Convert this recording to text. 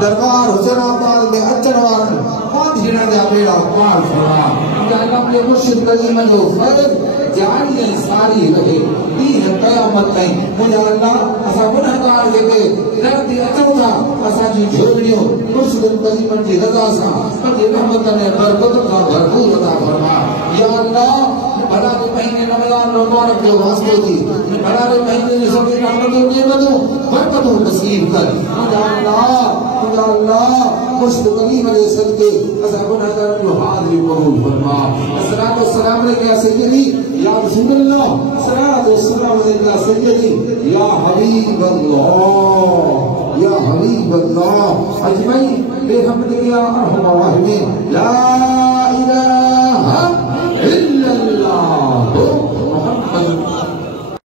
दरबार हुसैनाबाद में अचन वारन कौन हिना जा बेड़ा पार फरमा जाना के मुर्शिद करीम जो फर्ज जारी सारी रहे दी कयामत ताईं मुझे अल्लाह असा गुनाहगार जेके दर्दी अचो था असा जी झोलियो मुर्शिद करीम जी रजा सा पर रहमत ने बरकत का भरपूर अता फरमा या अल्लाह भला के महीने रमजान मुबारक के वास्ते थी भला के महीने में सभी रहमतों की बरकतों नसीब कर या अल्लाह मुर्शिद करीम अलैहि सदके असा गुनाहगार जो हाजिर कबूल फरमा अस्सलातु वस्सलाम अलैका सय्यदी या रसूलल्लाह सलातु वस्सलाम अलैका सय्यदी या हबीबल्लाह अजमई बेहमद या अरहम अर्रहीमीन ला